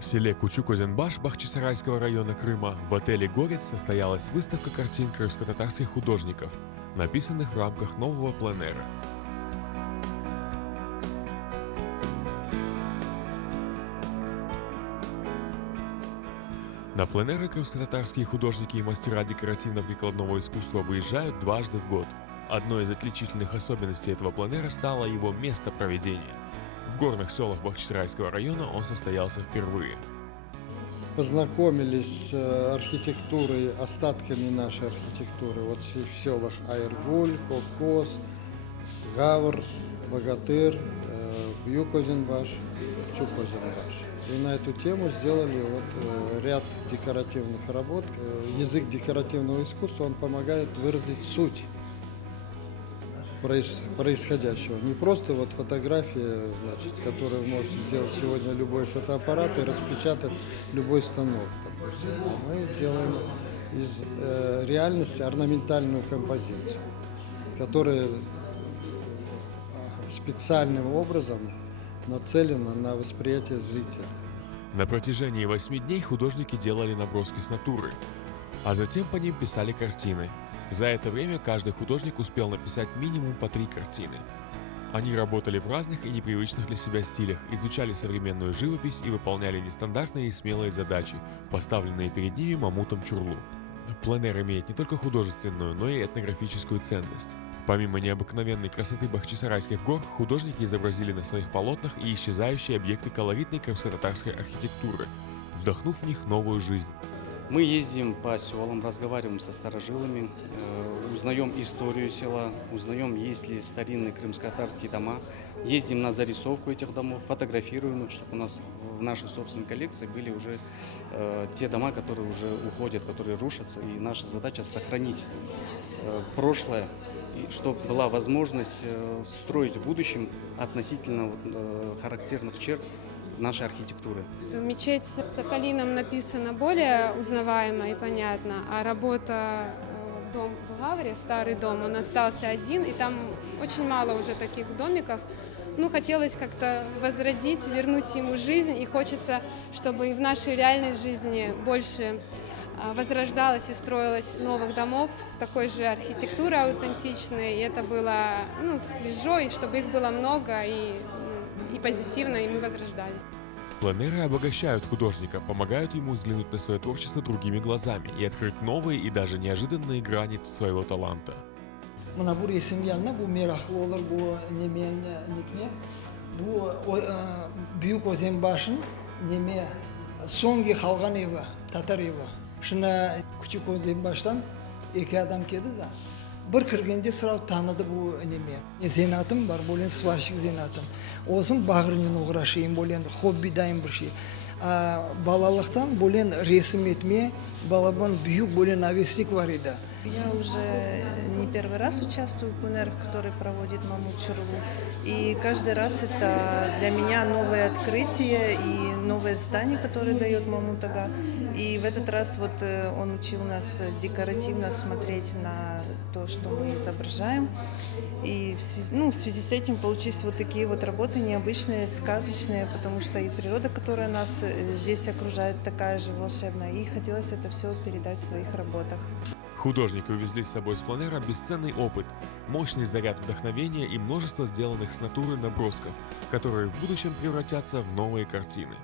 В селе Кучук-Озенбаш Бахчисарайского района Крыма в отеле «Горец» состоялась выставка картин крымско-татарских художников, написанных в рамках нового пленэра. На пленэры крымско-татарские художники и мастера декоративно-прикладного искусства выезжают дважды в год. Одной из отличительных особенностей этого пленэра стало его место проведения. В горных селах Бахчисарайского района он состоялся впервые. Познакомились с архитектурой, остатками нашей архитектуры. Вот в селах Айыргуль, Кокос, Гавр, Богатырь, Бьюк-Озенбаш, Чук-Озенбаш. И на эту тему сделали ряд декоративных работ. Язык декоративного искусства, он помогает выразить суть происходящего. Не просто фотография, которую может сделать сегодня любой фотоаппарат и распечатать любой станок, допустим. Мы делаем из реальности орнаментальную композицию, которая специальным образом нацелена на восприятие зрителя. На протяжении 8 дней художники делали наброски с натуры, а затем по ним писали картины. За это время каждый художник успел написать минимум по 3 картины. Они работали в разных и непривычных для себя стилях, изучали современную живопись и выполняли нестандартные и смелые задачи, поставленные перед ними Мамутом Чурлу. Пленэр имеет не только художественную, но и этнографическую ценность. Помимо необыкновенной красоты бахчисарайских гор, художники изобразили на своих полотнах и исчезающие объекты колоритной крымско-татарской архитектуры, вдохнув в них новую жизнь. Мы ездим по селам, разговариваем со старожилами, узнаем историю села, узнаем, есть ли старинные крымско-татарские дома, ездим на зарисовку этих домов, фотографируем их, чтобы у нас в нашей собственной коллекции были уже те дома, которые уже уходят, которые рушатся, и наша задача сохранить прошлое, чтобы была возможность строить в будущем относительно характерных черт нашей архитектуры. Мечеть с Соколином написана более узнаваемо и понятно, а работа дом в Гавре, старый дом, он остался один, и там очень мало уже таких домиков. Хотелось как-то возродить, вернуть ему жизнь, и хочется, чтобы и в нашей реальной жизни больше возрождалось и строилось новых домов с такой же архитектурой аутентичной, и это было свежо, и чтобы их было много, и позитивно, и мы возрождались. Пленэры обогащают художника, помогают ему взглянуть на свое творчество другими глазами и открыть новые и даже неожиданные грани своего таланта. Bir kirgende sırau tanıdı bu neme. Zenatım var, bolen svarşık zenatım. Olsun bağırının uğraşayım, bolen hobbidayım bir şey. Balalıktan bolen resim etmeye, балабан büyük bolen aveslik var idi. Я уже не первый раз участвую в пленэрах, которые проводит Мамут Чурлу. И каждый раз это для меня новое открытие и новое здание, которое дает Мамут Ага. И в этот раз он учил нас декоративно смотреть на то, что мы изображаем. И в связи с этим получились такие работы необычные, сказочные, потому что и природа, которая нас здесь окружает, такая же волшебная. И хотелось это все передать в своих работах. Художники увезли с собой с пленэра бесценный опыт, мощный заряд вдохновения и множество сделанных с натуры набросков, которые в будущем превратятся в новые картины.